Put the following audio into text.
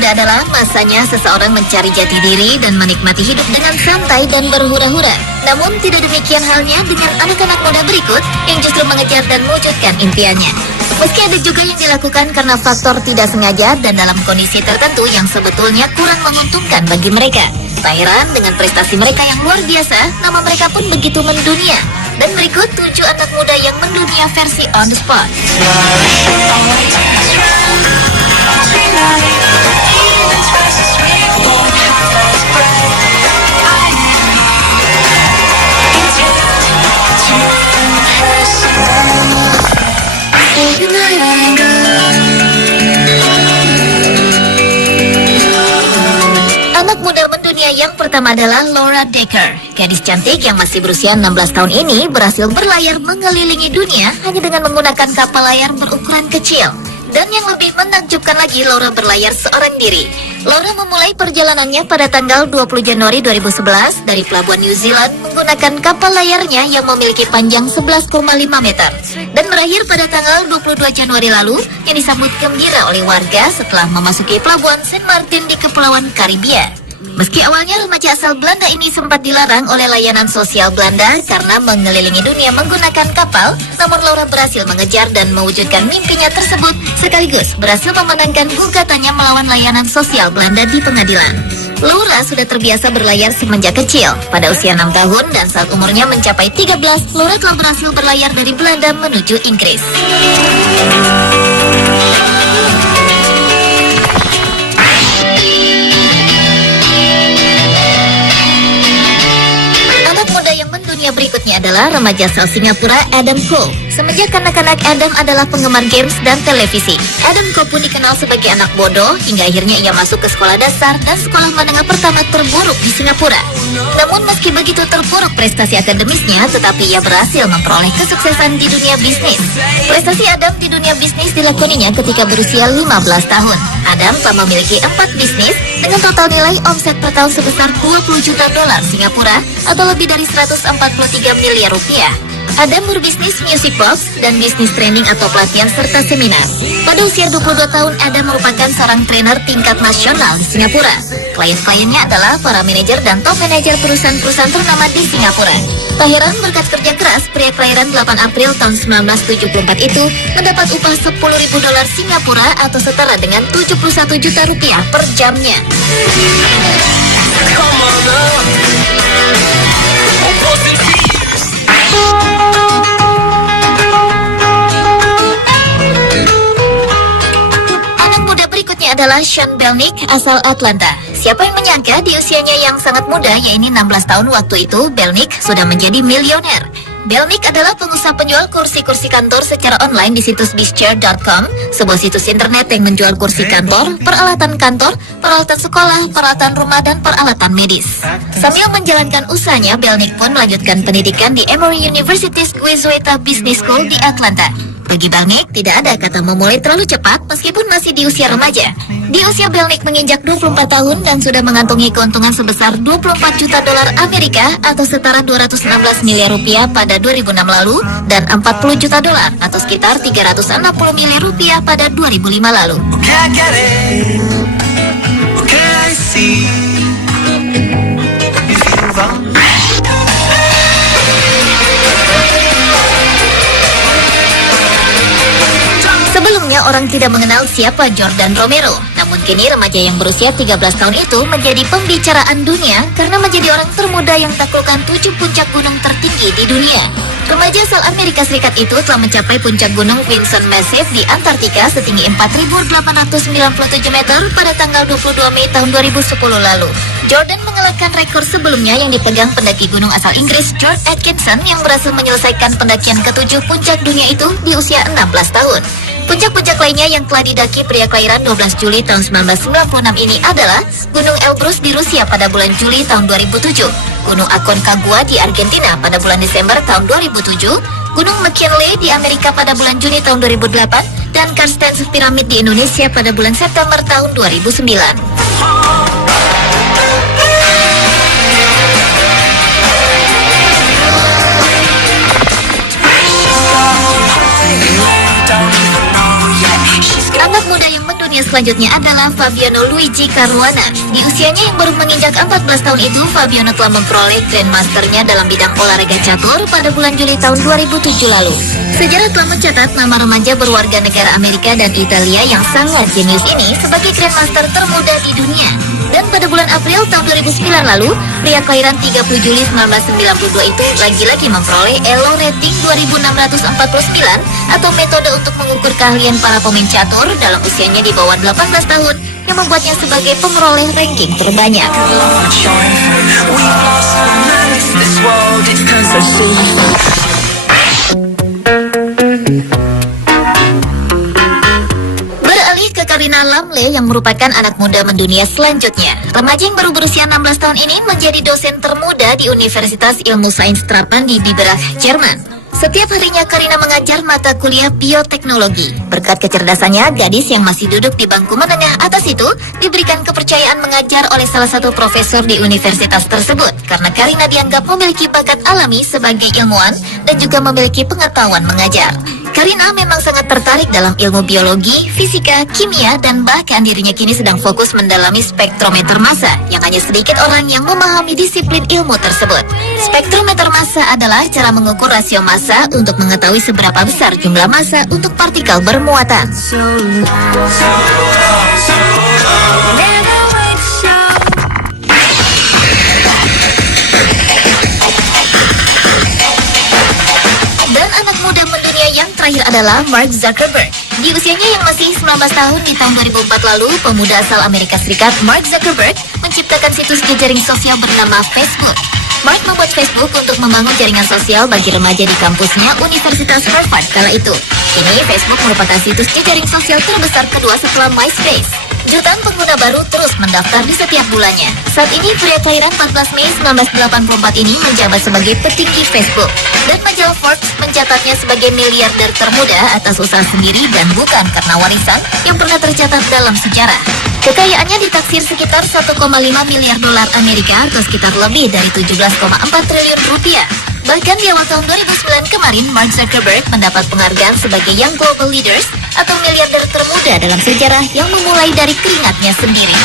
muda adalah masanya seseorang mencari jati diri dan menikmati hidup dengan santai dan berhura-hura. Namun tidak demikian halnya dengan anak-anak muda berikut yang justru mengejar dan mewujudkan impiannya. Meski ada juga yang dilakukan karena faktor tidak sengaja dan dalam kondisi tertentu yang sebetulnya kurang menguntungkan bagi mereka. Tak heran dengan prestasi mereka yang luar biasa, nama mereka pun begitu mendunia. Dan berikut 7 anak muda yang mendunia versi on the spot. Anak muda mendunia yang pertama adalah Laura Decker. Gadis cantik yang masih berusia 16 tahun ini berhasil berlayar mengelilingi dunia hanya dengan menggunakan kapal layar berukuran kecil. Dan yang lebih menakjubkan lagi, Laura berlayar seorang diri. Laura memulai perjalanannya pada tanggal 20 Januari 2011 dari pelabuhan New Zealand menggunakan kapal layarnya yang memiliki panjang 11,5 meter. Dan berakhir pada tanggal 22 Januari lalu yang disambut gembira oleh warga setelah memasuki pelabuhan Saint Martin di Kepulauan Karibia. Meski awalnya remaja asal Belanda ini sempat dilarang oleh layanan sosial Belanda karena mengelilingi dunia menggunakan kapal, namun Laura berhasil mengejar dan mewujudkan mimpinya tersebut sekaligus berhasil memenangkan gugatannya melawan layanan sosial Belanda di pengadilan. Laura sudah terbiasa berlayar semenjak kecil. Pada usia 6 tahun dan saat umurnya mencapai 13, Laura telah berhasil berlayar dari Belanda menuju Inggris. Yang berikutnya adalah remaja asal Singapura Adam Khoo. Semenjak kanak-kanak Adam adalah penggemar games dan televisi, Adam Khoo pun dikenal sebagai anak bodoh hingga akhirnya ia masuk ke sekolah dasar dan sekolah menengah pertama terburuk di Singapura. Namun meski begitu terpuruk prestasi akademisnya, tetapi ia berhasil memperoleh kesuksesan di dunia bisnis. Prestasi Adam di dunia bisnis dilakoninya ketika berusia 15 tahun. Adam telah memiliki 4 bisnis dengan total nilai omset per tahun sebesar 20 juta dolar Singapura atau lebih dari 143 miliar rupiah. Adam berbisnis music box dan bisnis training atau pelatihan serta seminar. Pada usia 22 tahun, Adam merupakan seorang trainer tingkat nasional di Singapura. Klien-kliennya adalah para manajer dan top manajer perusahaan-perusahaan ternama di Singapura. Tak heran berkat kerja keras, pria kelahiran 8 April tahun 1974 itu mendapat upah 10.000 dolar Singapura atau setara dengan 71 juta rupiah per jamnya. Anak muda berikutnya adalah Sean Belnick asal Atlanta. Siapa yang menyangka di usianya yang sangat muda, yaitu 16 tahun waktu itu, Belnick sudah menjadi milioner. Belnick adalah pengusaha penjual kursi-kursi kantor secara online di situs bizchair.com, sebuah situs internet yang menjual kursi kantor, peralatan kantor, peralatan sekolah, peralatan rumah, dan peralatan medis. Sambil menjalankan usahanya, Belnick pun melanjutkan pendidikan di Emory University's Goizueta Business School di Atlanta. Bagi Belnick, tidak ada kata memulai terlalu cepat meskipun masih di usia remaja. Di usia Belnick menginjak 24 tahun dan sudah mengantongi keuntungan sebesar 24 juta dolar Amerika atau setara 216 miliar rupiah pada 2006 lalu dan 40 juta dolar atau sekitar 360 miliar rupiah pada 2005 lalu. Sebelumnya orang tidak mengenal siapa Jordan Romero. Namun kini remaja yang berusia 13 tahun itu menjadi pembicaraan dunia karena menjadi orang termuda yang taklukkan 7 puncak gunung tertinggi di dunia. Remaja asal Amerika Serikat itu telah mencapai puncak gunung Vinson Massif di Antartika setinggi 4.897 meter pada tanggal 22 Mei tahun 2010 lalu. Jordan mengalahkan rekor sebelumnya yang dipegang pendaki gunung asal Inggris George Atkinson yang berhasil menyelesaikan pendakian ke-7 puncak dunia itu di usia 16 tahun. Puncak-puncak lainnya yang telah didaki pria kelahiran 12 Juli tahun 1996 ini adalah Gunung Elbrus di Rusia pada bulan Juli tahun 2007, Gunung Aconcagua di Argentina pada bulan Desember tahun 2007, Gunung McKinley di Amerika pada bulan Juni tahun 2008, dan Carstens Pyramid di Indonesia pada bulan September tahun 2009. Anak muda yang mendunia Seniornya selanjutnya adalah Fabiano Luigi Caruana. Di usianya yang baru menginjak 14 tahun itu, Fabiano telah memperoleh Grandmasternya dalam bidang olahraga catur pada bulan Juli tahun 2007 lalu. Sejarah telah mencatat nama remaja berwarga negara Amerika dan Italia yang sangat jenius ini sebagai Grandmaster termuda di dunia. Dan pada bulan April tahun 2009 lalu, pria kelahiran 30 Juli 1992 itu lagi-lagi memperoleh ELO rating 2649 atau metode untuk mengukur keahlian para pemain catur dalam usianya di bawah 18 tahun yang membuatnya sebagai pengeroleh ranking terbanyak. Karina Lamle yang merupakan anak muda mendunia selanjutnya. Remaja yang baru berusia 16 tahun ini menjadi dosen termuda di Universitas Ilmu Sains Terapan di Biberach, Jerman. Setiap harinya Karina mengajar mata kuliah bioteknologi. Berkat kecerdasannya, gadis yang masih duduk di bangku menengah atas itu diberikan kepercayaan mengajar oleh salah satu profesor di universitas tersebut karena Karina dianggap memiliki bakat alami sebagai ilmuwan dan juga memiliki pengetahuan mengajar. Karina memang sangat tertarik dalam ilmu biologi, fisika, kimia, dan bahkan dirinya kini sedang fokus mendalami spektrometer massa yang hanya sedikit orang yang memahami disiplin ilmu tersebut. Spektrometer massa adalah cara mengukur rasio massa untuk mengetahui seberapa besar jumlah massa untuk partikel bermuatan. Dan anak muda mendunia yang terakhir adalah Mark Zuckerberg. Di usianya yang masih 19 tahun di tahun 2004 lalu, pemuda asal Amerika Serikat Mark Zuckerberg menciptakan situs jejaring sosial bernama Facebook. Mark membuat Facebook untuk membangun jaringan sosial bagi remaja di kampusnya Universitas Harvard kala itu. Kini Facebook merupakan situs jejaring sosial terbesar kedua setelah MySpace. Jutaan pengguna baru terus mendaftar di setiap bulannya. Saat ini pria kelahiran 14 Mei 1984 ini menjabat sebagai petinggi Facebook. Dan majalah Forbes mencatatnya sebagai miliarder termuda atas usaha sendiri dan bukan karena warisan yang pernah tercatat dalam sejarah. Kekayaannya ditaksir sekitar 1,5 miliar dolar Amerika atau sekitar lebih dari 17,4 triliun rupiah. Bahkan di awal tahun 2009 kemarin, Mark Zuckerberg mendapat penghargaan sebagai Young Global Leaders atau miliarder termuda dalam sejarah yang memulai dari keringatnya sendiri.